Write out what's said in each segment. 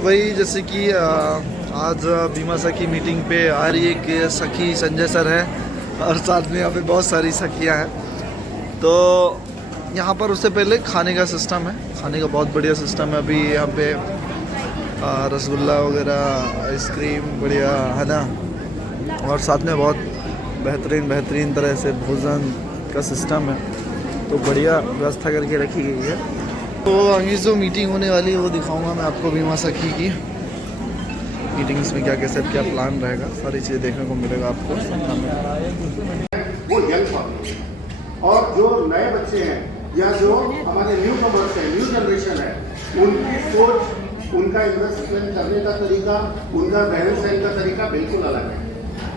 भाई जैसे कि आज बीमा सखी मीटिंग पे आ रही है कि सखी संजय सर है और साथ में यहाँ पे बहुत सारी सखियाँ हैं। तो यहाँ पर उससे पहले खाने का सिस्टम है, खाने का बहुत बढ़िया सिस्टम है। अभी यहाँ पे रसगुल्ला वगैरह, आइसक्रीम बढ़िया है ना, और साथ में बहुत बेहतरीन तरह से भोजन का सिस्टम है। तो बढ़िया व्यवस्था करके रखी गई है। तो आगे जो मीटिंग होने वाली है वो दिखाऊंगा मैं आपको, बीमा सखी की मीटिंग्स में क्या कैसे क्या प्लान रहेगा, सारी चीज़ें देखने को मिलेगा आपको। वो यंग पॉपुलेशन और जो नए बच्चे हैं या जो हमारे न्यू कमर्स है, न्यू जनरेशन है, उनकी सोच, उनका इन्वेस्टमेंट करने का तरीका, उनका रहन सहन का तरीका बिल्कुल अलग है।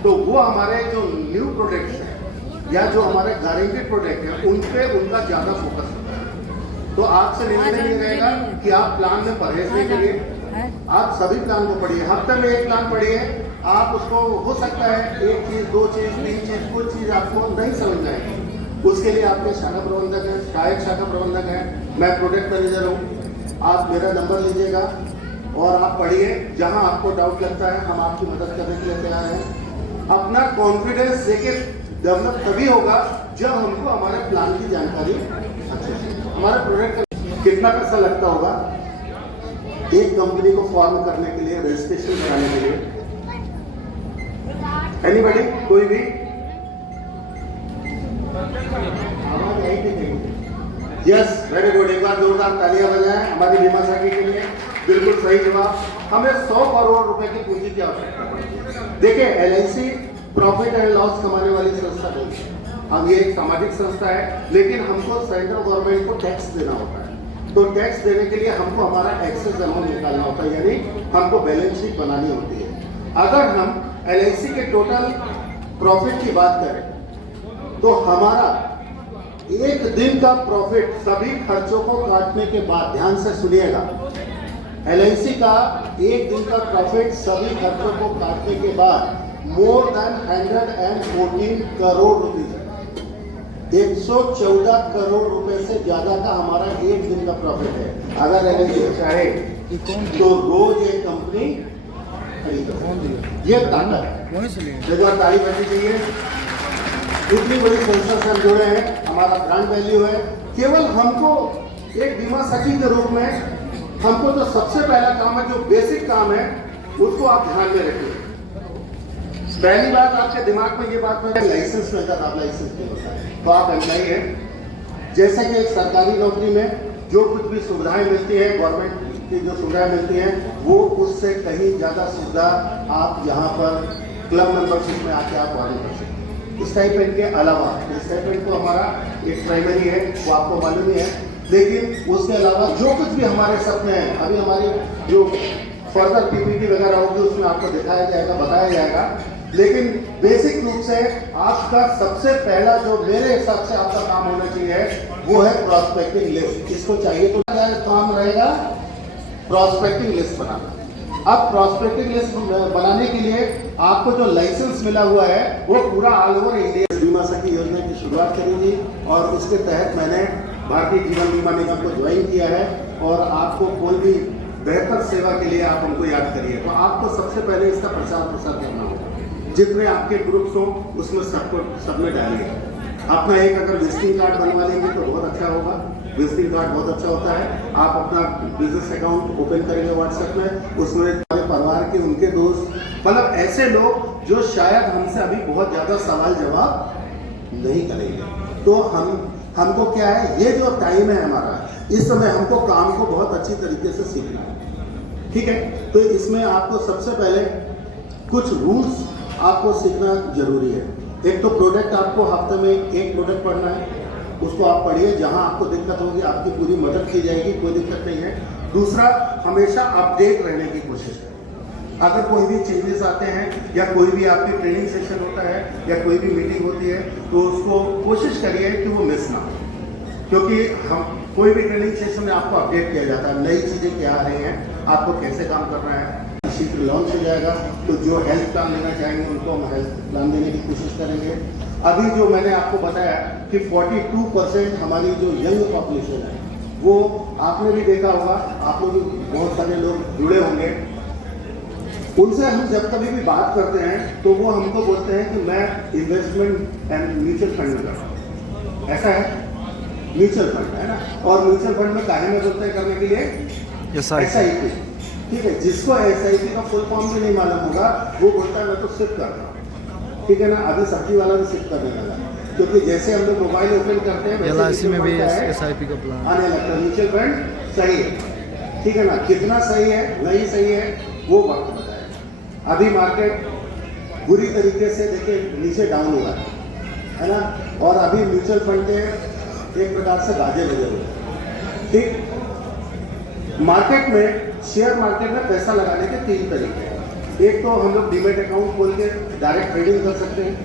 तो वो हमारे जो न्यू प्रोडक्ट्स हैं या जो हमारे गारंटेड प्रोडक्ट हैं उन पे उनका ज़्यादा फोकस होता है। तो आपसे निवेदन ये रहेगा कि आप प्लान में परहेज नहीं करिए, आप सभी प्लान को पढ़िए। हफ्ते में एक प्लान पढ़िए। आप उसको हो सकता है एक चीज़, दो चीज़, तीन चीज़, कुछ चीज़ आपको नहीं समझ में आएगी। उसके लिए आपके शाखा प्रबंधक हैं, सहायक शाखा प्रबंधक हैं, मैं प्रोडक्ट मैनेजर हूँ। आप मेरा नंबर लीजिएगा और आप पढ़िए। जहाँ आपको डाउट लगता है हम आपकी मदद करने के लिए तैयार हैं। अपना कॉन्फिडेंस देखिए डेवलप तभी होगा जब हमको हमारे प्लान की जानकारी अच्छे से, हमारे प्रोडक्ट का कितना पैसा लगता होगा एक कंपनी को फॉर्म करने के लिए, रजिस्ट्रेशन कराने के लिए। एनीबॉडी, कोई भी आवाज आई कि नहीं? Yes, very good. एक बार जोरदार तालियां बजाएं हमारी बीमा सखी के लिए। बिल्कुल सही जवाब। हमें 100 करोड़ रुपए की पूंजी की आवश्यकता है। देखिए, LIC प्रॉफिट एंड लॉस कमाने वाली संस्था नहीं है। हम ये एक सामाजिक संस्था है, लेकिन हमको सेंट्रल गवर्नमेंट को टैक्स देना होता है। तो टैक्स देने के लिए हमको हमारा एक्सेस अमाउंट निकालना होता है, यानी हमको बैलेंस शीट बनानी होती है। अगर हम LIC के टोटल प्रॉफिट की बात करें तो हमारा एक दिन का प्रॉफिट सभी खर्चों को काटने के बाद, ध्यान से सुनिएगा, LIC का एक दिन का प्रॉफिट सभी खर्चों को काटने के बाद मोर देन 114 करोड़ रुपीज है। 114 करोड़ रुपए से ज्यादा का हमारा एक दिन का प्रॉफिट है। अगर LIC चाहे तो रोज एक कंपनी खरीदो। ये ताकत है। एक बार तारीफ करनी चाहिए। इतनी बड़ी संस्था से हम जुड़े हैं, हमारा ब्रांड वैल्यू है। केवल हमको एक बीमा सखी के रूप में हमको तो सबसे पहला काम है, जो बेसिक काम है उसको आप ध्यान में रखिए। पहली बात आपके दिमाग में ये बात है, लाइसेंस मिलता था, आप लाइसेंस नहीं होता है तो आप एम्प्लॉई हैं। जैसे कि एक सरकारी नौकरी में जो कुछ भी सुविधाएं मिलती है, गवर्नमेंट की जो सुविधाएं मिलती हैं, वो उससे कहीं ज़्यादा सुविधा आप यहाँ पर क्लब मेंबरशिप में आके आप वाली कर सकते हैं। स्टाइपेंड के अलावा, स्टाइपेंड तो हमारा एक प्राइमरी है, वो आपको मालूम ही है, लेकिन उसके अलावा जो कुछ भी हमारे सपने हैं, अभी हमारी जो फर्दर PPT वगैरह होगी उसमें आपको दिखाया जाएगा, बताया जाएगा। लेकिन बेसिक रूप से आपका सबसे पहला जो मेरे हिसाब से आपका काम होना चाहिए वो है प्रॉस्पेक्टिंग लिस्ट। इसको चाहिए तो काम रहेगा प्रॉस्पेक्टिंग लिस्ट बनाना। अब प्रॉस्पेक्टिंग लिस्ट बनाने के लिए आपको जो लाइसेंस मिला हुआ है वो पूरा ऑल ओवर इंडिया बीमा सखी योजना की शुरुआत करी थी और उसके तहत मैंने भारतीय जीवन बीमा निगम को ज्वाइन किया है। और आपको कोई भी बेहतर सेवा के लिए आप हमको याद करिए, तो आपको सबसे पहले इसका प्रचार प्रसार करना होगा। जितने आपके ग्रुप्स हो उसमें सब में डालिए। अपना एक अगर विजिटिंग कार्ड बनवा लेंगे तो बहुत अच्छा होगा। विजिटिंग कार्ड बहुत अच्छा होता है। आप अपना बिजनेस अकाउंट ओपन करेंगे WhatsApp में, उसमें हमारे परिवार के, उनके दोस्त, मतलब ऐसे लोग जो शायद हमसे अभी बहुत ज़्यादा सवाल जवाब नहीं करेंगे। तो हमको क्या है, ये जो टाइम है हमारा, इस समय हमको काम को बहुत अच्छी तरीके से सीखना है। ठीक है, तो इसमें आपको सबसे पहले कुछ रूल्स आपको सीखना जरूरी है। एक तो प्रोडक्ट, आपको हफ्ते में एक प्रोडक्ट पढ़ना है, उसको आप पढ़िए। जहां आपको दिक्कत होगी आपकी पूरी मदद की जाएगी, कोई दिक्कत नहीं है। दूसरा, हमेशा अपडेट रहने की कोशिश करें। अगर कोई भी चेंजेस आते हैं या कोई भी आपकी ट्रेनिंग सेशन होता है या कोई भी मीटिंग होती है तो उसको कोशिश करिए कि वो मिस ना हो, क्योंकि हम कोई भी ट्रेनिंग सेशन में आपको अपडेट किया जाता है, नई चीज़ें क्या आ रही हैं, आपको कैसे काम करना है। शीघ्र लॉन्च हो जाएगा तो जो हेल्थ प्लान लेना चाहेंगे उनको हम हेल्थ प्लान देने की कोशिश करेंगे। अभी जो मैंने आपको बताया कि 42% हमारी जो यंग पॉपुलेशन है वो आपने भी देखा होगा, आप लोग बहुत सारे लोग जुड़े होंगे, उनसे हम जब कभी भी बात करते हैं तो वो हमको बोलते हैं कि मैं इन्वेस्टमेंट एंड म्यूचुअल फंड में कर रहा हूँ। ऐसा है, म्यूचुअल फंड है ना, और म्यूचुअल फंड में काहे में बोलते हैं करने के लिए SIP। ठीक है, जिसको SIP का फुल फॉर्म भी नहीं मालूम होगा वो बोलता है मैं तो सिर्फ कर रहा हूँ। ठीक है ना, अभी सब्जी वाला भी सिर्फ करने लगा, क्योंकि जैसे हम लोग मोबाइल ओपन करते हैं LIC में भी SIP का प्लान आने लगता है। म्यूचुअल फंड सही है, ठीक है ना, कितना सही है नहीं सही है वो वक्त बताएगा। अभी मार्केट बुरी तरीके से देखिए नीचे डाउन हुआ है ना, और अभी म्यूचुअल फंड के एक प्रकार से बाजे बजे हुए हैं। ठीक, मार्केट में, शेयर मार्केट में पैसा लगाने के 3 तरीके हैं। एक तो हम लोग डीमेट अकाउंट खोल के डायरेक्ट ट्रेडिंग कर सकते हैं,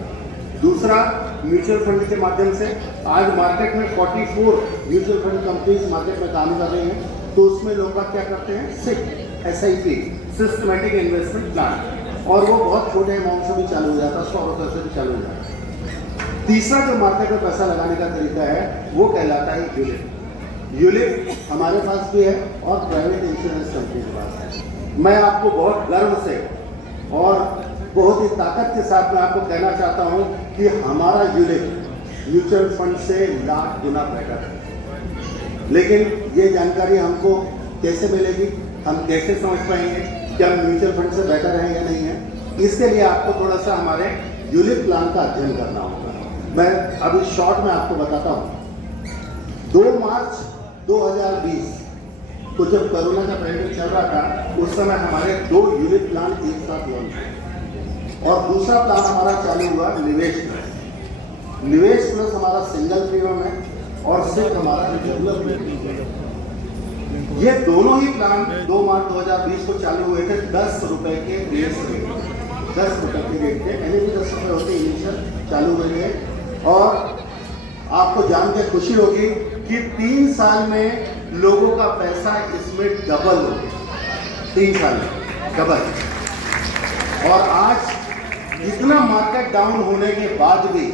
दूसरा म्यूचुअल फंड के माध्यम से। आज मार्केट में 44 म्यूचुअल फंड कंपनीज मार्केट में काम कर रही हैं, तो उसमें लोग क्या करते हैं, SIP, सिस्टमैटिक इन्वेस्टमेंट प्लान, और वो बहुत छोटे अमाउंट से भी चालू हो जाता है, 100 रुपये से भी चालू हो जाता है। तीसरा जो मार्केट में पैसा लगाने का तरीका है वो कहलाता है यूलिप। यूलिप हमारे पास भी है और प्राइवेट इंश्योरेंस कंपनी के पास है। मैं आपको बहुत गर्व से और बहुत ही ताकत के साथ मैं आपको कहना चाहता हूं कि हमारा यूलिप म्यूचुअल फंड से लाख गुना बेटर है। लेकिन ये जानकारी हमको कैसे मिलेगी, हम कैसे समझ पाएंगे कि हम म्यूचुअल फंड से बेटर हैं या नहीं है? इसके लिए आपको थोड़ा सा हमारे यूलिप प्लान का अध्ययन करना होगा। मैं अभी शॉर्ट में आपको बताता हूँ। 2 मार्च 2020 तो जब कोरोना का पैंडेमिक चल रहा था, उस समय हमारे 2 यूलिप प्लान एक साथ लॉन्च हुए, और दूसरा प्लान हमारा चालू हुआ निवेश प्लस। निवेश प्लस हमारा सिंगल प्रीमियम है और सिर्फ हमारा रेगुलर प्रीमियम। ये दोनों ही प्लान 2 मार्च 2020 को चालू हुए थे 10 रुपए के बेस रेट, 10 रुपए के रेट थे, यानी कि 10 रुपए होते इनिशियल चालू हुए थे। और आपको जान के खुशी होगी कि 3 साल में लोगों का पैसा इसमें डबल हो गया, 3 साल में डबल। और आज इतना मार्केट डाउन होने के बाद भी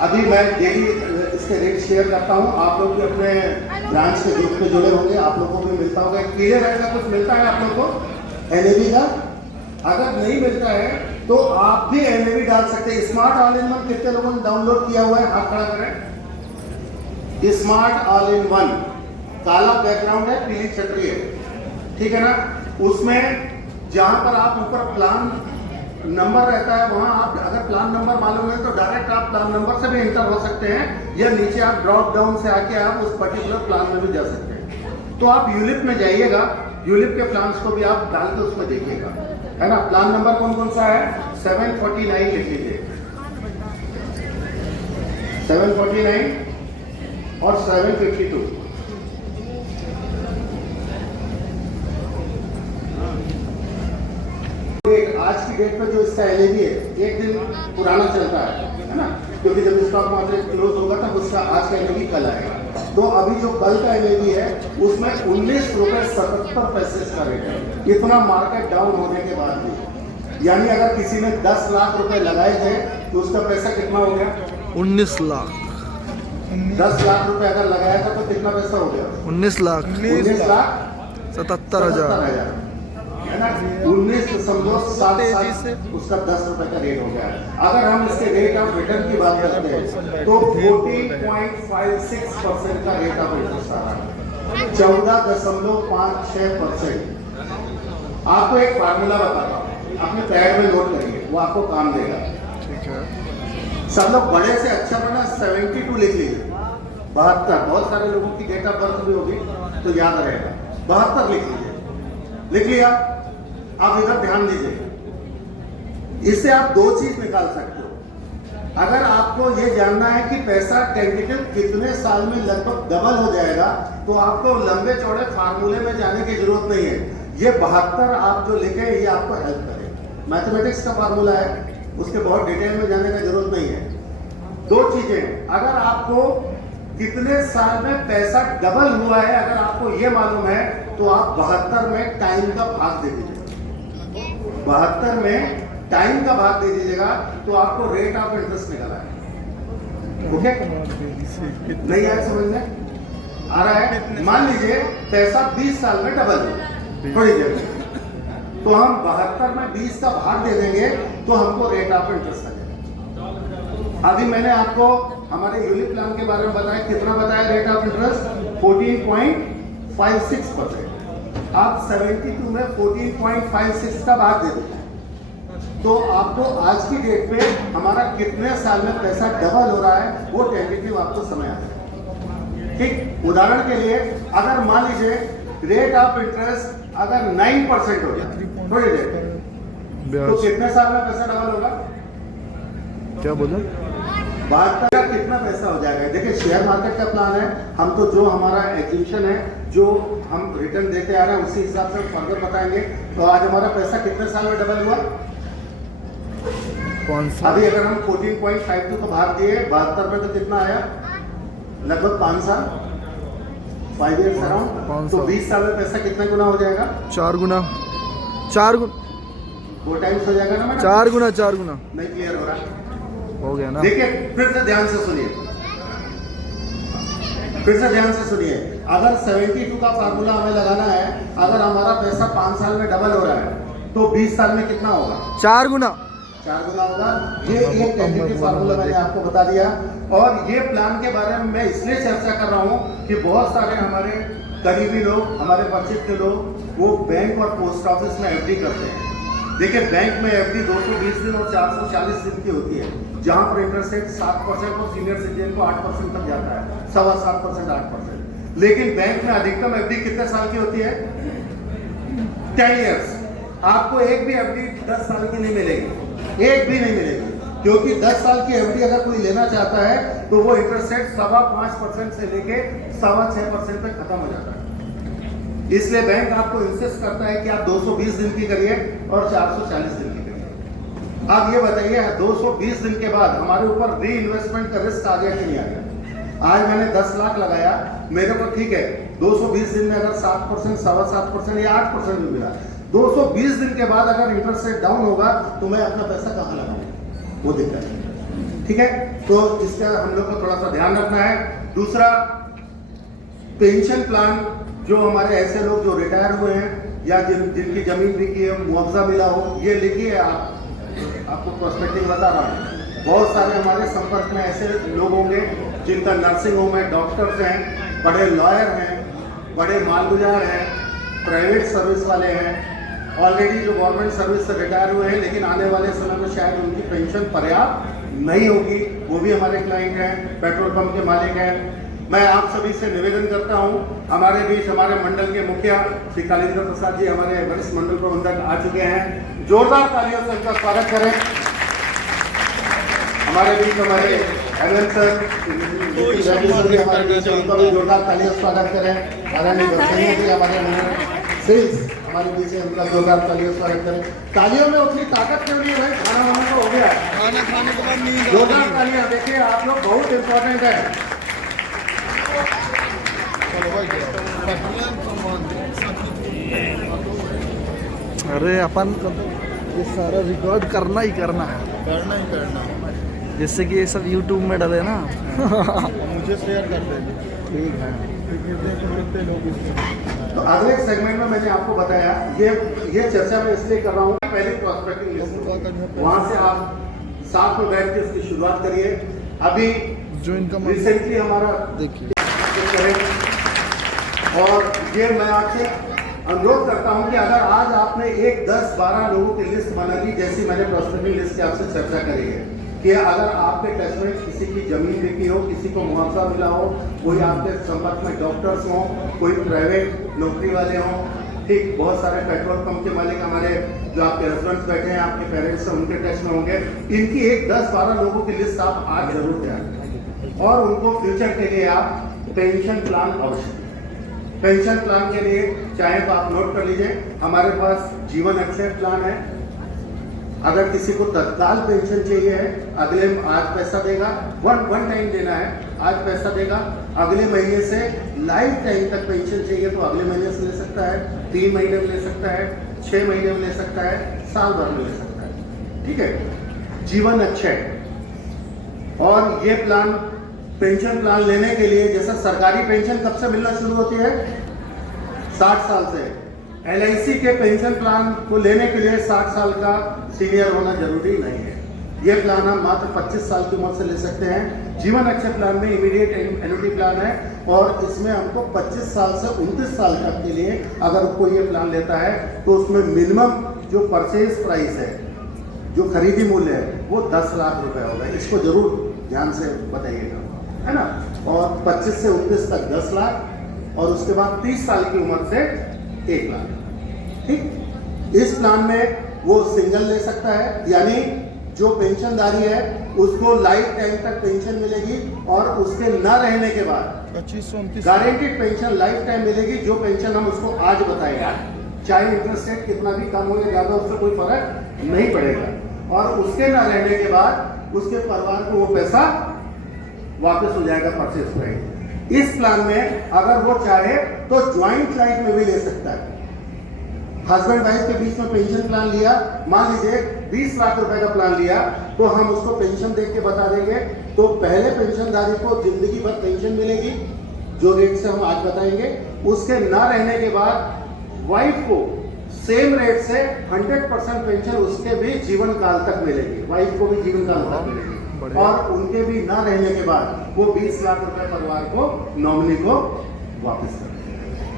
अभी मैं डेली इसके रेट शेयर करता हूं। आप लोग भी अपने ब्रांच के ग्रुप में जुड़े होंगे, आप लोगों को भी मिलता होगा। क्लियर है, कुछ मिलता है आप लोग को NAV का? अगर नहीं मिलता है तो आप भी NAV डाल सकते हैं। स्मार्ट ऑल इन वन कितने लोगों ने डाउनलोड किया हुआ है? हाथ खड़ा करें। स्मार्ट ऑल इन वन, काला बैकग्राउंड है, पीली छतरी है, ठीक है ना। उसमें जहां पर आप ऊपर प्लान नंबर रहता है, वहां आप अगर प्लान नंबर मालूम है तो डायरेक्ट आप प्लान नंबर से भी एंटर हो सकते हैं, या नीचे आप ड्रॉप डाउन से आके आप उस पर्टिकुलर प्लान में भी जा सकते हैं। तो आप यूलिप में जाइएगा, यूलिप के प्लान्स को भी आप डाल के उसमें देखिएगा, है ना। प्लान नंबर कौन कौन सा है? 749 लिख लीजिए, 749 और 752। आज की डेट में जो इसका NAV है, एक दिन पुराना चलता है ना, क्योंकि जब स्टॉक मार्केट क्लोज होगा तब उसका आज का NAV कल आएगा। तो अभी जो कल का NAV है उसमें 19 रुपए 77 पैसे का रेट है, इतना मार्केट डाउन होने के बाद भी। यानी अगर किसी ने 10 लाख रुपए लगाए थे तो उसका पैसा कितना हो गया? 19 लाख। 10 लाख रुपए अगर लगाया था तो कितना पैसा हो गया? 19 लाख 77,000 है ना। 19.77 उसका 10 रुपए का रेट हो गया। अगर हम इसके रेट ऑफ रिटर्न की बात करते हैं तो 14.56% का रेट ऑफ इंटरेस्ट आ रहा है, 14.56%। आपको एक फार्मूला बताता हूँ, अपने पैड में नोट करिए, वो आपको काम देगा। ठीक है, सब लोग बड़े से अच्छा बना 72 लिख लीजिए, 72। बहुत सारे लोगों की डेट ऑफ बर्थ भी होगी तो याद रहेगा, 72 लिख लीजिए। लिख लिया? आप इधर ध्यान दीजिए, इससे आप 2 चीज निकाल सकते हो। अगर आपको ये जानना है कि पैसा टेंटेटिव कितने साल में लगभग डबल हो जाएगा, तो आपको लंबे चौड़े फार्मूले में जाने की जरूरत नहीं है। ये 72 आप जो लिखे ये आपको हेल्प करेगा। मैथमेटिक्स का फार्मूला है, उसके बहुत डिटेल में जाने की जरूरत नहीं है। 2 चीजें, अगर आपको कितने साल में पैसा डबल हुआ है अगर आपको ये मालूम है तो आप 72 में टाइम का भाग दे दीजिए, 72 में टाइम का भाग दे दीजिएगा तो आपको रेट ऑफ इंटरेस्ट निकल आएगा। ओके, नहीं आया समझ में? आ रहा है। मान लीजिए पैसा 20 साल में डबल हो, थोड़ी देर में, तो हम 72 में 20 का भाग दे देंगे तो हमको रेट ऑफ इंटरेस्ट लगेगा। अभी मैंने आपको हमारे यूनिट प्लान के बारे में बताया, कितना बताया रेट ऑफ इंटरेस्ट? 14.56%। आप 72 में 14.56 का भाग दे देते हैं तो आपको आज की डेट पे हमारा कितने साल में पैसा डबल हो रहा है वो टेंटेटिव आपको समय आ जाएगा। ठीक, उदाहरण के लिए अगर मान लीजिए रेट ऑफ इंटरेस्ट अगर 9% हो जाए थोड़ी देर तो कितने साल में पैसा डबल होगा? क्या बोला? 72 का कितना पैसा हो जाएगा? देखिए शेयर मार्केट का प्लान है, हम तो जो हमारा एग्जीबिशन है जो हम रिटर्न देते आ रहे हैं उसी हिसाब से फर्दर बताएंगे। तो आज हमारा पैसा कितने साल में डबल हुआ? कौन सा? अभी अगर हम 14.52 को भाग दिए 72 में तो कितना आया? लगभग 5 साल, 5 years अराउंड। तो 20 साल में पैसा कितना गुना हो जाएगा? 4 गुना। 4 गुना 4 टाइम्स हो जाएगा ना मैडम? 4 गुना 4 गुना नहीं क्लियर हो रहा? हो गया ना? देखिए फिर से ध्यान से सुनिए, फिर से ध्यान से सुनिए। अगर 72 का फार्मूला हमें लगाना है, अगर हमारा पैसा 5 साल में डबल हो रहा है तो 20 साल में कितना होगा? 4 गुना 4 गुना होगा। ये एक टेंटेटिव फार्मूला मैंने आपको बता दिया। और ये प्लान के बारे में मैं इसलिए चर्चा कर रहा हूँ कि बहुत सारे हमारे करीबी लोग, हमारे परिचित के लोग वो बैंक और पोस्ट ऑफिस में एफडी करते हैं। देखिए बैंक में एफडी 220 दिन और 440 दिन की होती है, जहां पर इंटरेस्ट रेट 7% और सीनियर सिटीजन को 8% तक जाता है, 7.25% 8%। लेकिन बैंक में अधिकतम एफडी कितने साल की होती है? 10 years। आपको एक भी एफडी 10 साल की नहीं मिलेगी, एक भी नहीं मिलेगी, क्योंकि 10 साल की एफडी अगर कोई लेना चाहता है तो वो इंटरेस्ट रेट 5.25% से लेके 6.25% तक खत्म हो जाता है। इसलिए बैंक आपको इंसिस्ट करता है कि आप 220 दिन की करिए और 440 दिन की करिए। अब ये बताइए 220 दिन के बाद हमारे ऊपर री इन्वेस्टमेंट का रिस्क आ गया कि नहीं आ गया? आज मैंने 10 लाख लगाया, मेरे को ठीक है 220 दिन में अगर 7%, 7.25% या 8% भी मिला, 220 दिन के बाद अगर इंटरेस्ट रेट डाउन होगा तो मैं अपना पैसा कहाँ लगाऊंगा? वो दिक्कत है। ठीक है, तो इसका हम लोग को थोड़ा सा ध्यान रखना है। दूसरा, पेंशन प्लान जो हमारे ऐसे लोग जो रिटायर हुए हैं या जिनकी जमीन बिकी है, मुआवजा मिला हो, ये लिखिए। आपको प्रोस्पेक्टिव बता रहा हूँ, बहुत सारे हमारे संपर्क में ऐसे लोग होंगे जिनका नर्सिंग होम है, डॉक्टर्स हैं, बड़े लॉयर हैं, बड़े मालगुजार हैं, प्राइवेट सर्विस वाले हैं, ऑलरेडी जो गवर्नमेंट सर्विस से रिटायर हुए हैं, लेकिन आने वाले समय में शायद उनकी पेंशन पर्याप्त नहीं होगी। वो भी हमारे क्लाइंट हैं, पेट्रोल पंप के मालिक हैं। मैं आप सभी से निवेदन करता हूं, हमारे बीच हमारे मंडल के मुखिया श्री कालिंद्र प्रसाद जी, हमारे वरिष्ठ मंडल प्रबंधक आ चुके हैं। जोरदार तालियों से उनका स्वागत करें। हमारे बीच हमारे एमएल सर हमारे बीच, उनका भी जोरदार तालियों से स्वागत करें। हमारे सेल्स हमारे बीच उनका जोरदार तालियों से स्वागत करें। तालियों में उतनी ताकत क्यों नहीं है भाई? खाना वाना तो हो गया है, खाना खाने के बाद नींद। जोरदार तालियां। देखिए आप लोग बहुत इंपॉर्टेंट है। अरे अपन ये सारा रिकॉर्ड करना ही करना है, जिससे कि ये सब YouTube में डले ना। मुझे शेयर कर देंगे। ठीक है। तो अगले सेगमेंट में मैंने आपको बताया, ये चर्चा मैं इसलिए कर रहा हूँ, पहले प्रॉस्पेक्टिंग लिस्ट वहां से आप साथ में बैठ के इसकी शुरुआत करिए। अभी जो इनका रिसेंटली हमारा देखिए, और ये मैं आपसे अनुरोध करता हूं कि अगर आज आपने 1, 10, 12 लोगों की लिस्ट बना ली, जैसी मैंने प्रॉस्पेक्टिंग लिस्ट की आपसे चर्चा करी है, कि अगर आपके टच में किसी की जमीन बिकी हो, किसी को मुआवजा मिला हो, कोई आपके संपर्क में डॉक्टर्स हों, कोई प्राइवेट नौकरी वाले हों, ठीक, बहुत सारे पेट्रोल पंप के मालिक हमारे जो आपके हस्बैंड बैठे हैं, आपके पेरेंट्स हैं, उनके टच में होंगे, इनकी 1, 10, 12 लोगों की लिस्ट आप आज जरूर तैयार करें और उनको फ्यूचर के लिए आप पेंशन प्लान अवश्य। पेंशन प्लान के लिए चाहे तो आप नोट कर लीजिए, हमारे पास जीवन अक्षय प्लान है। अगर किसी को तत्काल पेंशन चाहिए है, अगले आज पैसा देगा, वन टाइम देना है, आज पैसा देगा, अगले महीने से लाइफ टाइम तक पेंशन चाहिए तो अगले महीने से ले सकता है, 3 महीने में ले सकता है, 6 महीने में ले सकता है, साल भर में ले सकता है। ठीक है, जीवन अक्षय। और ये प्लान पेंशन प्लान लेने के लिए, जैसा सरकारी पेंशन कब से मिलना शुरू होती है? 60 साल से। LIC के पेंशन प्लान को लेने के लिए 60 साल का सीनियर होना जरूरी नहीं है। ये प्लान हम मात्र 25 साल की उम्र से ले सकते हैं। जीवन अक्षय प्लान में इमीडिएट एन्युटी प्लान है और इसमें हमको 25 साल से 29 साल तक के लिए अगर कोई ये प्लान लेता है तो उसमें मिनिमम जो परचेज प्राइस है, जो खरीदी मूल्य है, वो 10 लाख रुपए होगा। इसको जरूर ध्यान से बताइएगा, है ना। और 25 से 29 तक 10 लाख और उसके बाद 30 साल की उम्र से 1 लाख। ठीक, इस प्लान में वो सिंगल ले सकता है, यानी जो पेंशनधारी है उसको लाइफ टाइम तक पेंशन मिलेगी और उसके न रहने के बाद 25-29 गारंटीड पेंशन लाइफ टाइम मिलेगी। जो पेंशन हम उसको आज बताएगा, चाहे इंटरेस्ट रेट कितना भी कम हो या ज्यादा, उससे कोई फर्क नहीं पड़ेगा। और उसके न रहने के बाद उसके परिवार को वो पैसा वापस हो जाएगा परचेज प्राइस। इस प्लान में अगर वो चाहे तो ज्वाइंट लाइफ में भी ले सकता है। हस्बैंड वाइफ के बीच में पेंशन प्लान लिया, मान लीजिए 20 लाख रुपए का प्लान लिया, तो हम उसको पेंशन देख के बता देंगे। तो पहले पेंशनधारी को जिंदगी भर पेंशन मिलेगी, जो रेट से हम आज बताएंगे। उसके ना रहने के बाद वाइफ को सेम रेट से 100% पेंशन उसके भी जीवन काल तक मिलेगी। वाइफ को भी जीवन काल तक मिलेगी और उनके भी ना रहने के बाद वो 20 लाख रुपए परिवार को, नॉमिनी को वापस कर।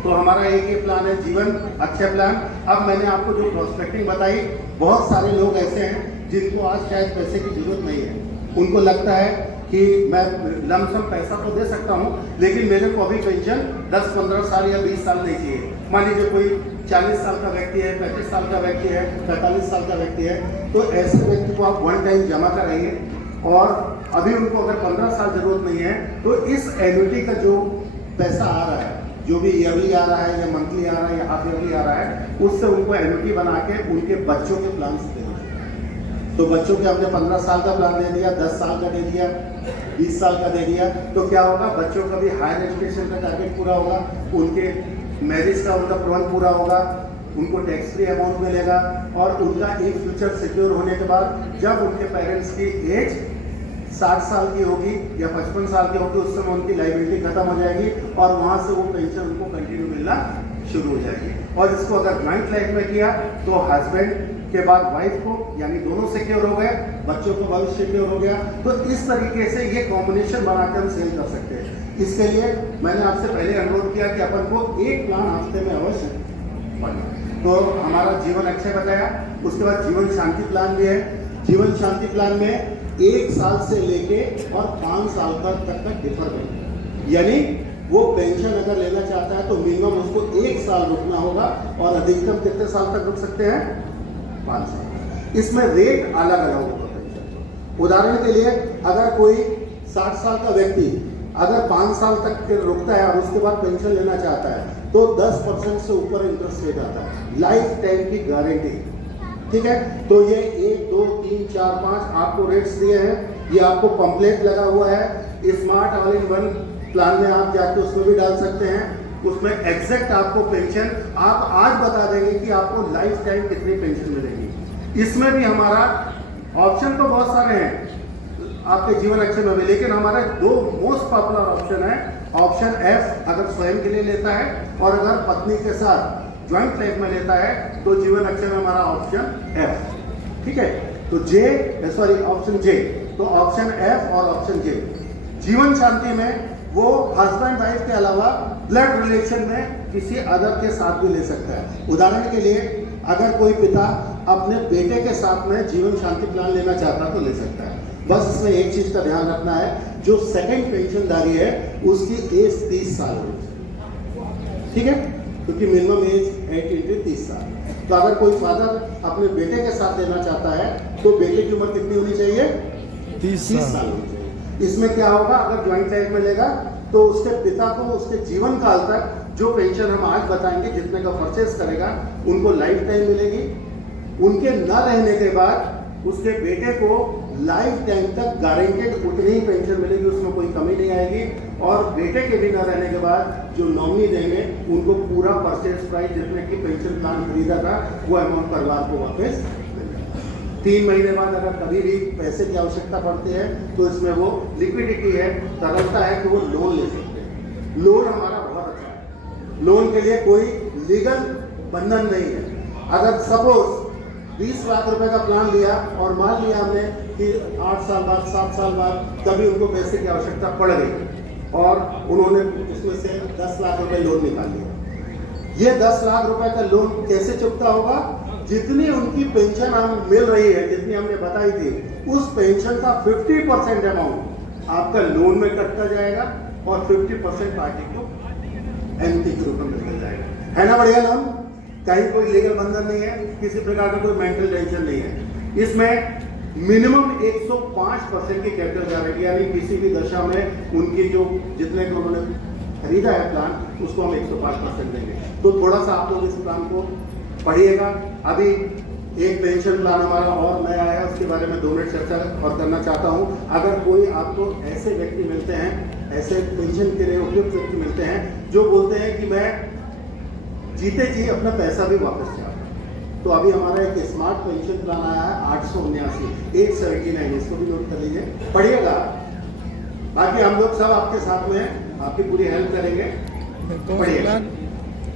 तो हमारा एक ये प्लान है, जीवन अक्षय प्लान। अब मैंने आपको जो प्रोस्पेक्टिंग बताई, बहुत सारे लोग ऐसे हैं जिनको आज शायद पैसे की जरूरत नहीं है। उनको लगता है कि मैं लमसम पैसा तो दे सकता हूं, लेकिन मेरे को अभी पेंशन 10-15 साल या 20 साल नहीं चाहिए। मान लीजिए कोई 40 साल का व्यक्ति है, 35 साल का व्यक्ति है, 45 साल का व्यक्ति है, तो ऐसे व्यक्ति को आप वन टाइम जमा कराइए। और अभी उनको अगर 15 साल जरूरत नहीं है तो इस एन्युटी का जो पैसा आ रहा है, जो भी ईयरली आ रहा है या मंथली आ रहा है या हाफ ईयरली आ रहा है, उससे उनको एन्युटी बना के उनके बच्चों के प्लान दे दीजिए। तो बच्चों के हमने 15 साल का प्लान दे दिया, 10 साल का दे दिया, 20 साल का दे दिया, तो क्या होगा, बच्चों का भी हायर एजुकेशन का टारगेट पूरा होगा, उनके मैरिज का उनका प्लान पूरा होगा, उनको टैक्स फ्री अमाउंट मिलेगा और उनका एक फ्यूचर सिक्योर होने के बाद जब उनके पेरेंट्स की एज 60 साल की होगी या 55 साल की होगी, उस समय उनकी लाइबिलिटी खत्म हो जाएगी और वहां से वो पेंशन उनको कंटिन्यू मिलना शुरू हो जाएगी। और इसको अगर ज्वाइंट लाइफ में किया तो हस्बैंड के बाद वाइफ को, यानी दोनों सिक्योर हो गए, बच्चों को भविष्य सिक्योर हो गया। तो इस तरीके से ये कॉम्बिनेशन बनाकर हम सेल कर सकते हैं। इसके लिए मैंने आपसे पहले अनुरोध किया कि अपन को एक प्लान हफ्ते में अवश्य पढ़ना। तो हमारा जीवन अक्षय बताया, उसके बाद जीवन शांति प्लान भी है। जीवन शांति प्लान में 1 साल से लेके और 5 साल तक का डिफरमेंट, यानी वो पेंशन अगर लेना चाहता है तो मिनिमम उसको 1 साल रुकना होगा और अधिकतम कितने साल तक रुक सकते हैं? 5 साल। इसमें रेट अलग अलग होगा पेंशन। उदाहरण के लिए अगर कोई 60 साल का व्यक्ति अगर 5 साल तक रुकता है और उसके बाद पेंशन लेना चाहता है तो 10% से ऊपर इंटरेस्ट रेट आता है, लाइफ टाइम की गारंटी। ठीक है, तो ये 1, 2, 3, 4, 5 आपको रेट्स दिए हैं। ये आपको पंपलेट लगा हुआ है, smart all in one plan में आप जाके उसमें भी डाल सकते हैं। उसमें एग्जैक्ट आपको पेंशन आप आज बता देंगे कि आपको लाइफ टाइम कितनी पेंशन मिलेगी। इसमें भी हमारा ऑप्शन तो बहुत सारे हैं आपके जीवन अक्षय में भी, लेकिन हमारे 2 मोस्ट पॉपुलर ऑप्शन है। ऑप्शन F अगर स्वयं के लिए लेता है और अगर पत्नी के साथ ज्वाइंट लाइफ में लेता है तो जीवन अक्षय में हमारा ऑप्शन F। ठीक है, तो ऑप्शन J, तो ऑप्शन F और ऑप्शन J। जीवन शांति में वो हस्बैंड वाइफ के अलावा ब्लड रिलेशन में किसी अदर के साथ भी ले सकता है। उदाहरण के लिए अगर कोई पिता अपने बेटे के साथ में जीवन शांति प्लान लेना चाहता तो ले सकता है। बस इसमें एक चीज का ध्यान रखना है, जो सेकंड पेंशनधारी है उसकी एज 30 साल होगी। ठीक है, क्योंकि मिनिमम एज 30 साल। तो अगर कोई फादर अपने बेटे के साथ लेना चाहता है तो बेटे की उम्र कितनी होनी चाहिए? 30 साल होनी चाहिए। इसमें क्या होगा, अगर ज्वाइंट लाइफ में लेगा तो उसके पिता को उसके जीवन काल तक जो पेंशन हम आज बताएंगे जितने का परचेस करेगा उनको लाइफ टाइम मिलेगी। उनके न रहने के बाद उसके बेटे को लाइफ टाइम तक गारंटेड उतनी ही पेंशन मिलेगी, उसमें कोई कमी नहीं आएगी। और बेटे के भी न रहने के बाद जो नॉमिनी देंगे उनको पूरा परचेज प्राइस जितने की पेंशन प्लान खरीदा था वो अमाउंट परिवार को वापस मिलेगा। 3 महीने बाद अगर कभी भी पैसे की आवश्यकता पड़ती है तो इसमें वो लिक्विडिटी है, तरलता है कि वो लोन ले सकते हैं। लोन हमारा बहुत अच्छा है, लोन के लिए कोई लीगल बंधन नहीं है। अगर सपोज 20 लाख रुपए का प्लान लिया और मान लिया हमने कि 8 साल बाद 7 साल बाद कभी उनको पैसे की आवश्यकता पड़ गई और उन्होंने उसमें से 10 लाख रुपए लोन निकाल लिया, ये 10 लाख रुपए का लोन कैसे चुकता होगा? जितनी उनकी पेंशन हम मिल रही है, जितनी हमने बताई थी, उस पेंशन का 50% अमाउंट आपका लोन में कटता जाएगा और 50% पार्टी को एमटी के रूप में मिलता जाएगा। है ना बढ़िया लोन? कहीं कोई लीगल बंधन नहीं है, किसी प्रकार का कोई मेंटल टेंशन नहीं है। इसमें मिनिमम 105% की कैपिटल गारंटी, यानी किसी भी दशा में उनकी जो जितने को उन्होंने खरीदा है प्लान, उसको हम 105% देंगे। तो थोड़ा सा आप लोग इस प्लान को पढ़िएगा। अभी एक पेंशन प्लान हमारा और नया आया है, उसके बारे में 2 मिनट चर्चा और करना चाहता हूँ। अगर कोई आपको ऐसे व्यक्ति मिलते हैं, ऐसे पेंशन के लिए उपयुक्त व्यक्ति मिलते हैं जो बोलते हैं कि मैं जीते जी अपना पैसा भी वापस चाहता हूँ, तो अभी हमारा एक स्मार्ट पेंशन प्लान आया है 879, इसको भी नोट कर लीजिए, पढ़िएगा। बाकी हम लोग सब आपके साथ में हैं, आपकी पूरी हेल्प करेंगे। पढ़िएगा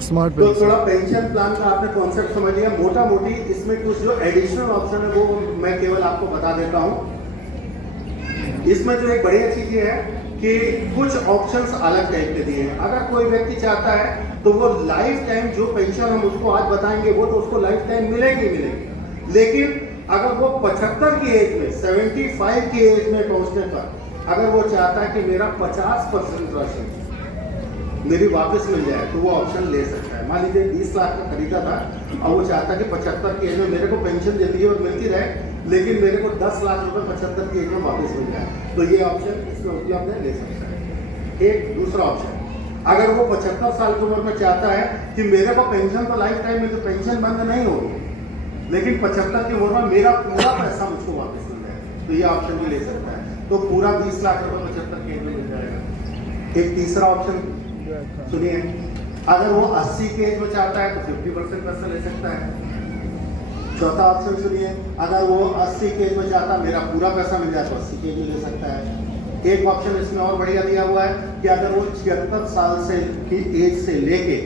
स्मार्ट तो थोड़ा पेंशन प्लान का आपने कॉन्सेप्ट समझ लिया। मोटा मोटी इसमें कुछ जो एडिशनल ऑप्शन है वो मैं केवल आपको बता देता हूँ। इसमें जो एक बढ़िया चीज ये है कि कुछ ऑप्शंस अलग टाइप के दिए हैं। अगर कोई व्यक्ति चाहता है तो वो लाइफ टाइम जो पेंशन हम उसको आज बताएंगे वो तो उसको लाइफ टाइम मिलेगी मिलेगी, लेकिन अगर वो 75 की एज में, 75 की एज में पहुंचने पर अगर वो चाहता है कि मेरा 50% राशि मेरी वापस मिल जाए तो वो ऑप्शन ले सकता है। मान लीजिए 20 लाख का खरीदा था और वो चाहता है कि 75 की एज में मेरे को पेंशन देती है और मिलती रहे, लेकिन मेरे को 10 लाख रुपए 75 की एज में वापस मिल जाए, तो ये ऑप्शन इसमें उपलब्ध है, ले सकता है। एक दूसरा ऑप्शन, अगर वो 75 साल की उम्र में चाहता है कि मेरे को पेंशन तो लाइफ टाइम में तो पेंशन बंद नहीं होगी, लेकिन 75 की उम्र में मेरा पूरा पैसा मुझको वापस मिल जाए, तो ये ऑप्शन भी ले सकता है। तो पूरा 20 लाख रुपए 75 की एज में मिल जाएगा। एक तीसरा ऑप्शन सुनिए, अगर वो 80 की एज में चाहता है तो 50% पैसा ले सकता है। चौथा ऑप्शन सुनिए, अगर वो 80 की एज में चाहता है मेरा पूरा पैसा मिल जाए तो 80 की एज में ले सकता है। एक ऑप्शन इसमें और बढ़िया दिया हुआ है कि अगर वो 76 साल से की एज से लेके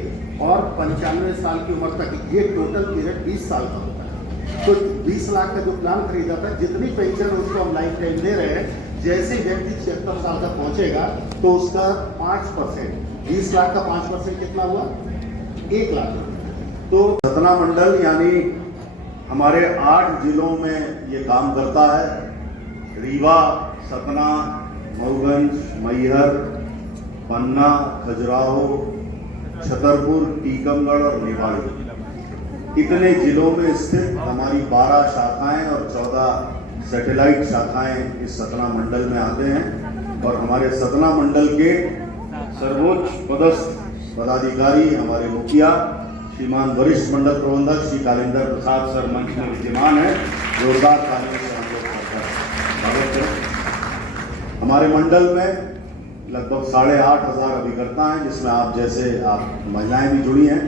और 95 साल की उम्र तक, ये टोटल पीरियड 20 साल का होता है, तो 20 लाख का जो प्लान खरीदा था, जितनी पेंशन उसको हम लाइफ टाइम दे रहे हैं, जैसे व्यक्ति 76 साल तक पहुंचेगा तो उसका 5%, 20 लाख का 5% कितना हुआ? 1 लाख। तो सतना मंडल यानी हमारे 8 जिलों में ये काम करता है। रीवा, सतना, मऊगंज, मैहर, पन्ना, खजुराहो, छतरपुर, टीकमगढ़ और निवाड़ी, इतने जिलों में स्थित हमारी 12 शाखाएं और 14 सैटेलाइट शाखाएं इस सतना मंडल में आते हैं। और हमारे सतना मंडल के सर्वोच्च पदस्थ पदाधिकारी हमारे मुखिया श्रीमान वरिष्ठ मंडल प्रबंधक श्री कालिंदर प्रसाद सर मंच में विद्यमान है। जोरदार तालियों से हम लोग स्वागत करें। हमारे मंडल में लगभग 8,500 अभिकर्ता हैं, जिसमें आप जैसे महिलाएं भी जुड़ी हैं,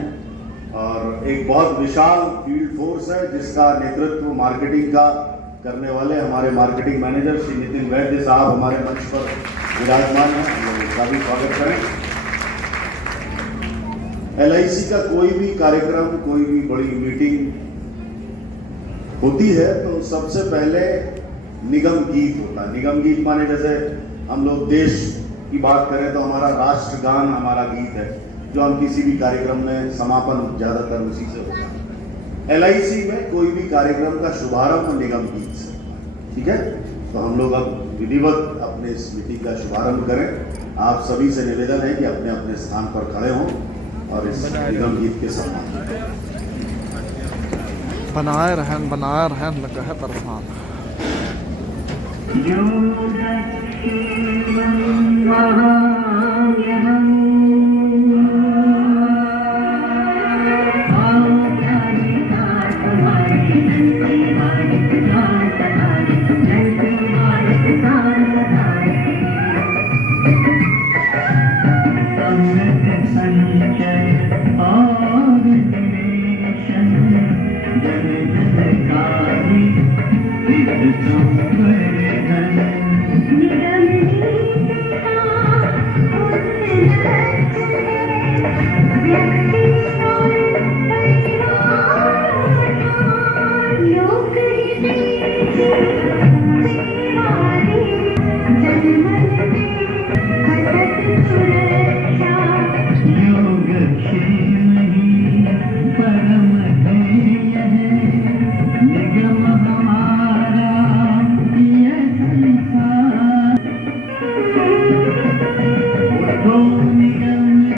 और एक बहुत विशाल फील्ड फोर्स है जिसका नेतृत्व मार्केटिंग का करने वाले हमारे मार्केटिंग मैनेजर श्री नितिन वैद्य साहब हमारे मंच पर विराजमान हैं, हम लोग उसका भी स्वागत करें। LIC का कोई भी कार्यक्रम, कोई भी बड़ी मीटिंग होती है तो सबसे पहले निगम गीत होता है। निगम गीत माने जैसे हम लोग देश की बात करें तो हमारा राष्ट्रगान हमारा गीत है, जो हम किसी भी कार्यक्रम में समापन ज्यादातर उसी से होता है। LIC में कोई भी कार्यक्रम का शुभारंभ निगम गीत से, ठीक है। तो हम लोग अब विधिवत अपने इस मीटिंग का शुभारंभ करें। आप सभी से निवेदन है कि अपने अपने स्थान पर खड़े हों और इस निगम गीत के सम्मान बनाए रहन लगा है परमान। लोक